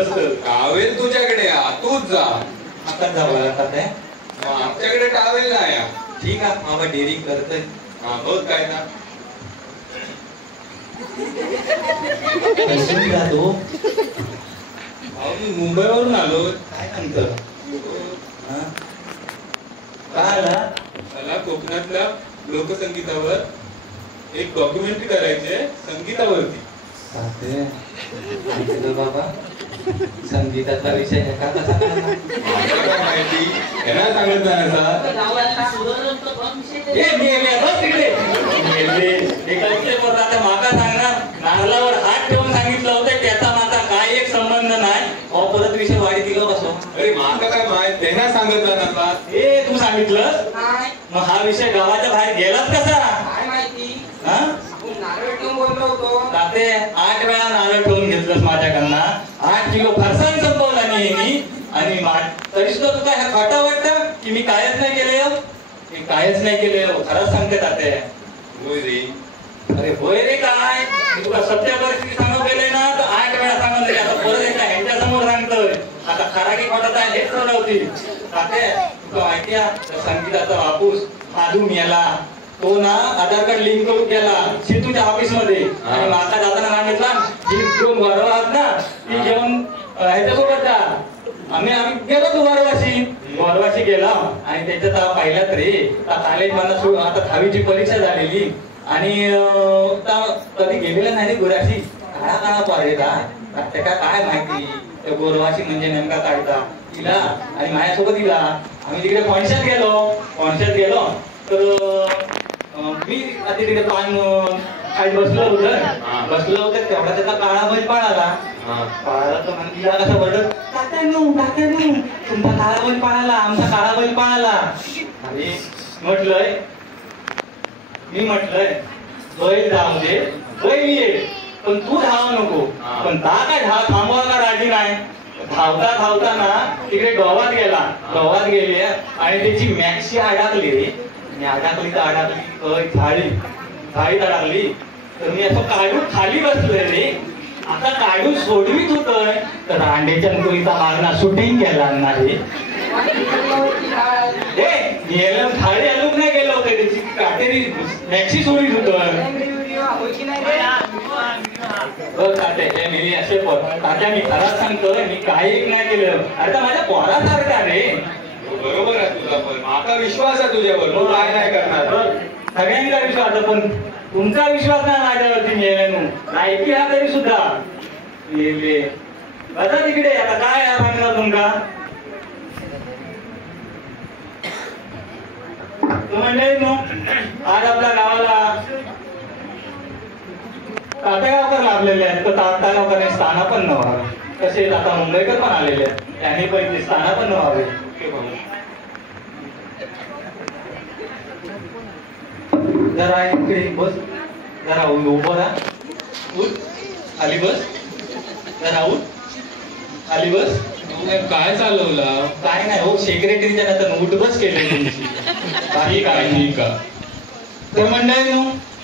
असतं. टावेल तुझ्याकडे तूच जा. आता जावं लागतात. आमच्याकडे टावेल नाही. ठीक आहे बाबा डेअरी करतोय. होत काय ना जातो. मी मुंबईवरून आलो. काय सांगतं काय आला? मला कोकणातल्या लोकसंगीतावर एक डॉक्युमेंटरी करायची आहे, संगीतावरती. बाबा संगीताचा विषय आहे का? कसा माहिती यांना सांगत नाही. माका सांगणार नारळावर हात ठेवून सांगितलं होतं त्याचा माझा काय एक संबंध नाही. परत विषय वाढी दिलो कसो? अरे माका काय माहित, त्यांना सांगत ना. हे तू सांगितलं मग हा विषय गावाच्या बाहेर गेलाच कसा? काय माहिती? नारळ ठेवून बोललो होतो. ताते 8 वेळा नारळ ठेवून घेतलंस माझ्याकडनं. 8 किलो फरसाण संपवला मी. आणि तरी सुद्धा तुका ह्या खोटा वाटतं की मी कायच नाही केले. मी कायच नाही केले. खरंच सांगते ताते. होय रे. अरे होय रे काय? मी तुला सत्य परिस्थिती सांगू गेले ना तर 8 वेळा सांगून आता परत एकदा ह्यांच्या समोर सांगतोय. आता खरा की खोटा काय हेच ठरवती. ताते तुला माहिती आहे संगीताचा बापूस माधू मेला. तो ना आधार कार्ड लिंक करून गेला तुझ्या ऑफिस मध्ये. आणि माता जाताना सांगितला ही घेऊन वरवा आहात ना ती घेऊन ह्याच्यासोबत जा. आम्ही गेलो तो वरवाशी गेला. आणि त्याच्यात पाहिला तरी कॉलेज मला आता 10वीची परीक्षा झालेली. आणि कधी गेलेला नाही रे गुराशी. काळा काळा पाहिजे त्याका काय माहिती गोरवाशी म्हणजे नेमका काढता तिला. आणि माझ्यासोबत तिला आम्ही तिकडे पॉइंटशात गेलो तर मी आधी तिकडे पान खाली बसलो होतं तेवढा त्याचा काळा बैल पळाला. तो तिला कसं बोलत काकांनू तुमचा काळा बैल पळाला, आमचा काळा बैल पळाला. आणि मी म्हटलंय बैल धाव दे बैल ये पण तू धावा नको. पण ता काय थांबवायला राजी नाही. धावता ना तिकडे गव्हात गेले आणि त्याची मॅक्सी अडकली रे. मी अडकली थाळीत अडकली. तर मी असं काढून खाली बसलोय रे. आता काढून सोडवीत होतोय तर रांडेच्या नोकरीचा मागणा शूटिंग केला नाही. थाळी अलूक नाही गेलं होतं त्याची काटेरी मॅक्सी सोडीत होतोय. असे तात्या मी खराच सांगतोय मी काही नाही केलं. आता माझ्या पोरासारखा रे. बरोबर आहे तुझा. पण माझा विश्वास आहे तुझ्यावर. काय नाही करणार. सगळ्यांचा विश्वास आहे पण तुमचा विश्वास नाही माझ्यावरती मेल्यानं. लायकी हा तरी सुद्धा बघा तिकडे. आता काय सांगणार तुमका म्हणजे आज आपल्या गावाला तात्यागावकर लाभलेले आहेत. तर तात्यागावकर स्थाना पण न व्हावे. तसेच आता मुंबईकर पण आलेले आहेत. त्यांनी पण स्थाना पण न व्हावे. जरा इकडे बस. जरा उभं राहा. उठ खाली बस. जरा उठ खाली बस. काय चालवलं? काय नाही हो सेक्रेटरीच्या नंतर उठ बस केली तुमची. काही काय नाही का तर मंडळी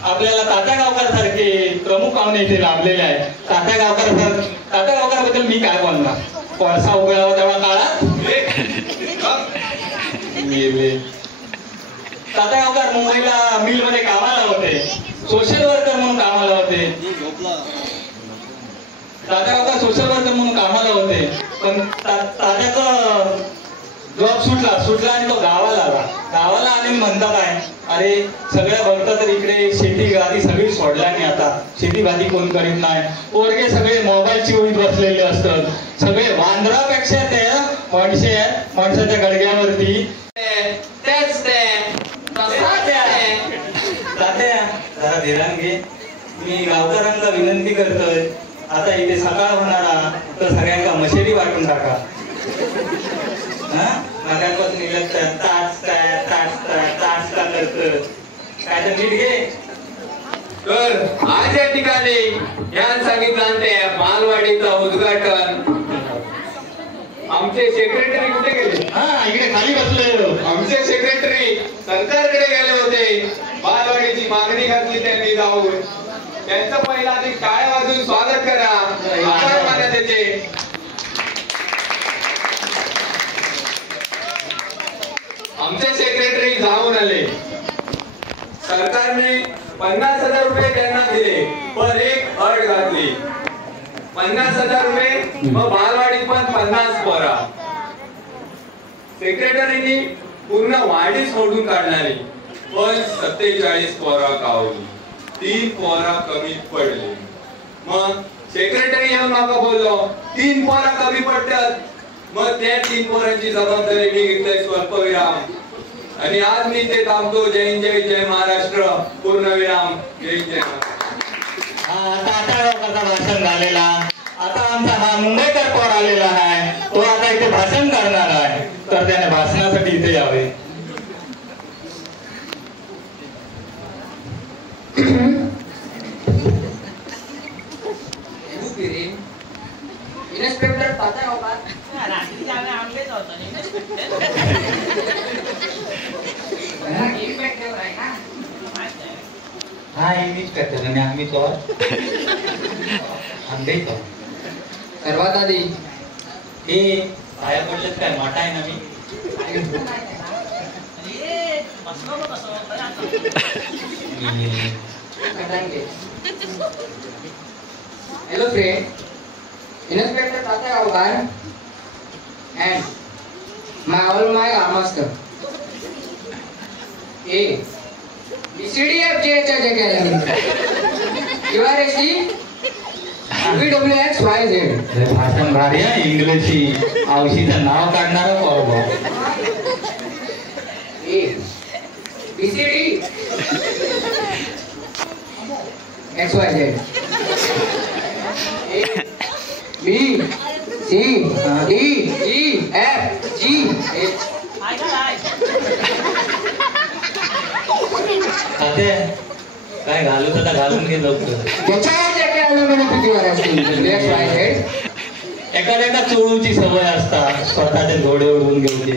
आपल्याला तात्यागावकर सारखे प्रमुख पाहुणे इथे लाभलेले आहेत. तात्यागावकर बद्दल मी काय बोलणार. कोळसा उघडावा तेव्हा काळात तात्यागावकर मुंबईला मिल मध्ये कामाला होते. सोशल वर्कर म्हणून कामाला होते. तात्यागावकर सोशल वर्कर म्हणून कामाला होते. पण तात्याचं जॉब सुटला आणि तो गावाला आला आणि म्हणतात आहे अरे सगळ्या बघता तर इकडे शेती गादी सगळी सोडला नाही. आता शेती गादी कोण करीत नाही. पोरगे सगळे मोबाईलची ओळीत बसलेले असतात. सगळे वांद्रापेक्षा त्या माणसाच्या गडग्यावरती जरा धिराण घे. मी गावकऱ्यांना विनंती करतोय आता इथे सकाळ होणारा तर सगळ्यांना मशेरी वाटून टाका. मगापासून करत काय तर नीट घे. तर आज या ठिकाणी यान सांगितलं ते मालवाडीचं उद्घाटन. आमचे सेक्रेटरी कुठे गेले? इकडे खाली बसले. आमचे सेक्रेटरी सरकारकडे गेले होते. मालवाडीची मागणी घातली त्यांनी जाऊन. त्यांचं पहिला आधी टाळ्या वाजून स्वागत करा. आभार माना त्याचे. आमचे सेक्रेटरी जाऊन आले. सरकारने 50,000 रुपये त्यांना दिले, पण एक अट घातली. 50,000 रुपये मग बालवाडीत पण 50 पोरा. सेक्रेटरीनी पूर्ण वाढीच मोडून काढणारी, पण 47 पोरा कावली. 3 पोरा कमी पडले. मग सेक्रेटरी येऊन माका बोललो 3 पोरा कमी पडतात. मग त्या 3 पोरांची जबाबदारी मी घेतली. स्वल्पविराम. आणि आज मी ते थांबतो. जय जय जय महाराष्ट्र. पूर्णविराम. जय जय. आता गावकरचा भाषण झालेला. आता आमचा हा मुंबईकर पोर आलेला आहे, तो आता इथे भाषण करणार आहे, तर त्याने भाषणासाठी इथे यावे. इन्स्पेक्टर तात्यागावकर. हा मीच करतो आणि आम्ही तो सर्वात आधी हे पाया पडलेत काय मोठा आहे ना मी. Hello friend, Inspector Tathagaukar and all my master. A BCDFGH URST VWXYZ. भाषण भारी आहे. इंग्लिशी औषधीचं नाव काढणारा पोरगा. A BCD XYZ. A B C D E F G H. तात्या काय घालू तर घालून घे लवकर. एखाद्या चोळूची सवय असतात, स्वतःचे घोडे उडवून घेऊन.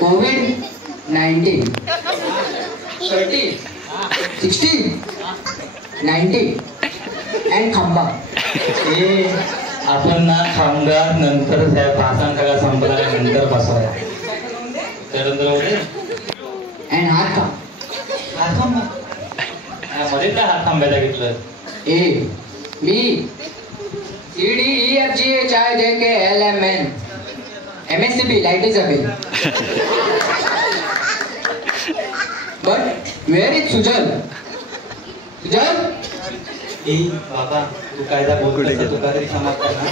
COVID-19 30 60 90 and खंबा. हे आपण ना खामगार नंतर भाषण सगळा संपल्यानंतर बसवाय. त्यानंतर and हात मध्ये काय हात थांबायला घेतलं. A B C D E F G H I J K L M N MSCB light is a bill. But where is Sujal? Sujal? ए बाबा तू कायदा बोलतोस तू काहीतरी समाज करणार.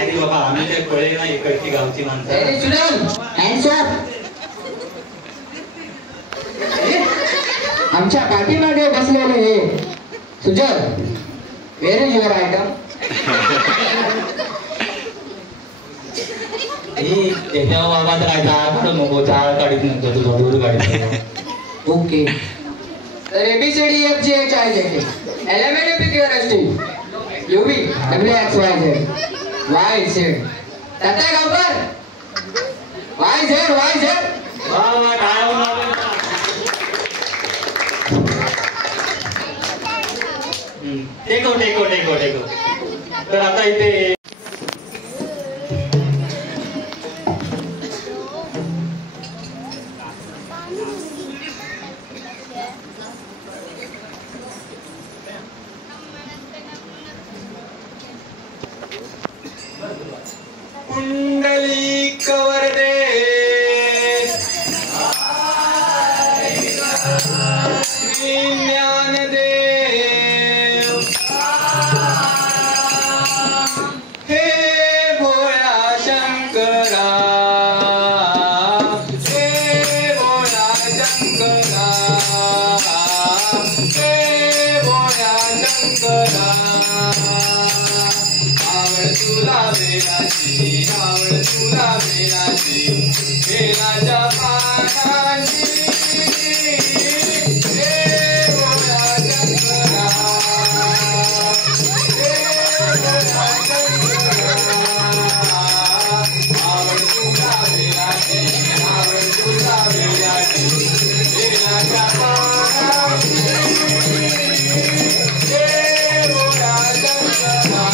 अरे बाबा आम्ही काही कळे ना इकडची गावची माणसं. Where is Sujal? Answer. आमच्या पाठीमागे बसलेले हे सुजल. Where is your item? त्याच्यावर बाबा तर काय झाड काढू नको. झाड काढीत नको तू झोडूर काढीत. ओके. तर ABCD FGH IJK LMN PQRST UV WXYZ YZ तात्यागावकर YZ बाबा काय होणार. टेको. तर आता इथे कुंडलिक वरदे ज्ञानदेव हे भोळा शंकरा. हे भोळा शंकरा. हे भोळा शंकरा. आवड तुला बेलाची. आवड तुला बेलाची. बेलाच्या पानाची. हे भोळा शंकरा. हे भोळा शंकरा. आवड तुला बेलाची. आवड तुला बेलाची. बेलाच्या पानाची. हे भोळा शंकरा.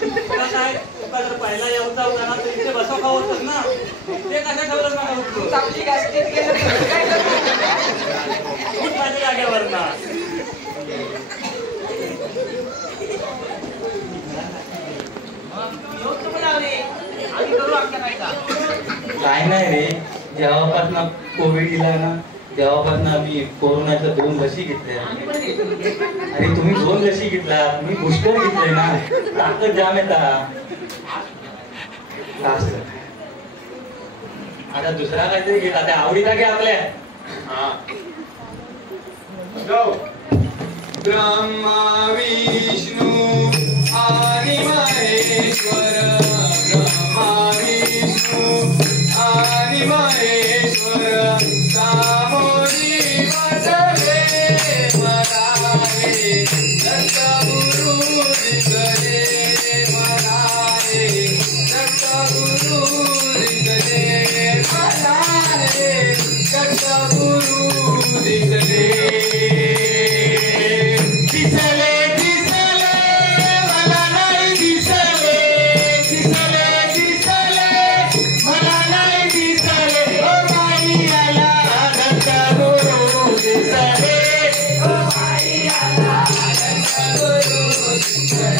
तुला काय तुला जर पहिला येऊन जाऊ ना तर इथे बसव खाऊ होतच ना ते कसं ठेवलं मला उठून आपली गास्तीत गेलं तर काय उठ माझ्या जागेवर ना काय नाही रे जेव्हापासून कोविड दिला ना तेव्हापासून आम्ही कोरोनाच्या 2 लसी घेतल्या अरे तुम्ही 2 लसी घेतला मी बूस्टर घेतलंय ना ताकद जाम येतात आता दुसरा काहीतरी घेता त्या आवडीचा घे आपल्या हा जाऊ ब्रह्मा विष्णू आणि महेश्वर ब्रह्मा विष्णू आणि महेश्वर सामोरी बसले म्हणाले दत्तगुरु दिसले म्हणाले दत्तगुरु दिसले म्हणाले दत्तगुरु दिसले दिसले दिसले मला नाही दिसले दिसले दिसले मला नाही दिसले ओ माई आला दत्तगुरु दिसले ओ माई आला दत्तगुरु दिसले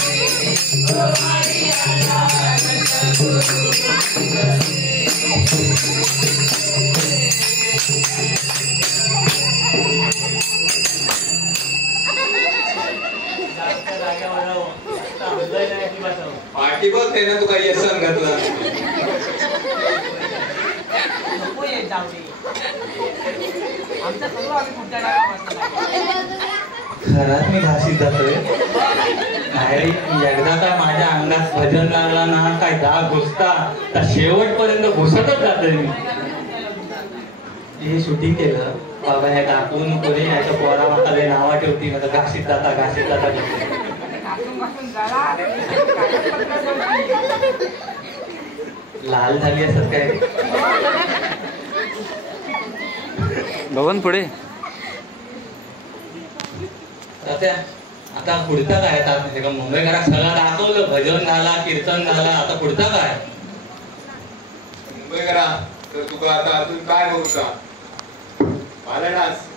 ओ माई आला दत्तगुरु दिसले पाठी बघ ते ना तू काही असं घातला खरात मी घासीत जातोय नाही एकदा काय माझ्या अंगात भजन लागला ना काय दाग घुसता तर शेवटपर्यंत घुसतच जातोय मी हे शूटिंग केलं बाबा हे दाखवून नको रे याच्या पोरा माता लय नावा ठेवती आता घासीत जाता लाल झाली असत काय भवन पुढे तात्या आता पुढचा काय आता मुंबईकरांना सगळं दाखवलं भजन झाला कीर्तन झाला आता पुढचा काय मुंबईकरा तर तुका आता अजून काय होता पालनास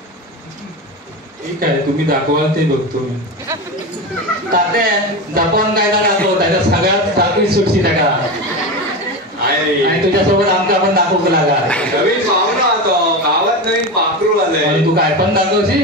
ठीक आहे तुम्ही दाखवाल ते बघतो मी तात्या जपान काय दाखव त्याच्या सगळ्यात चाकरी सुटची त्याला आणि तुझ्यासोबत आमचा पण दाखवू लागा नवीन पाहुणा आता गावात नवीन पाखरू आलंय तू काय पण दाखवशी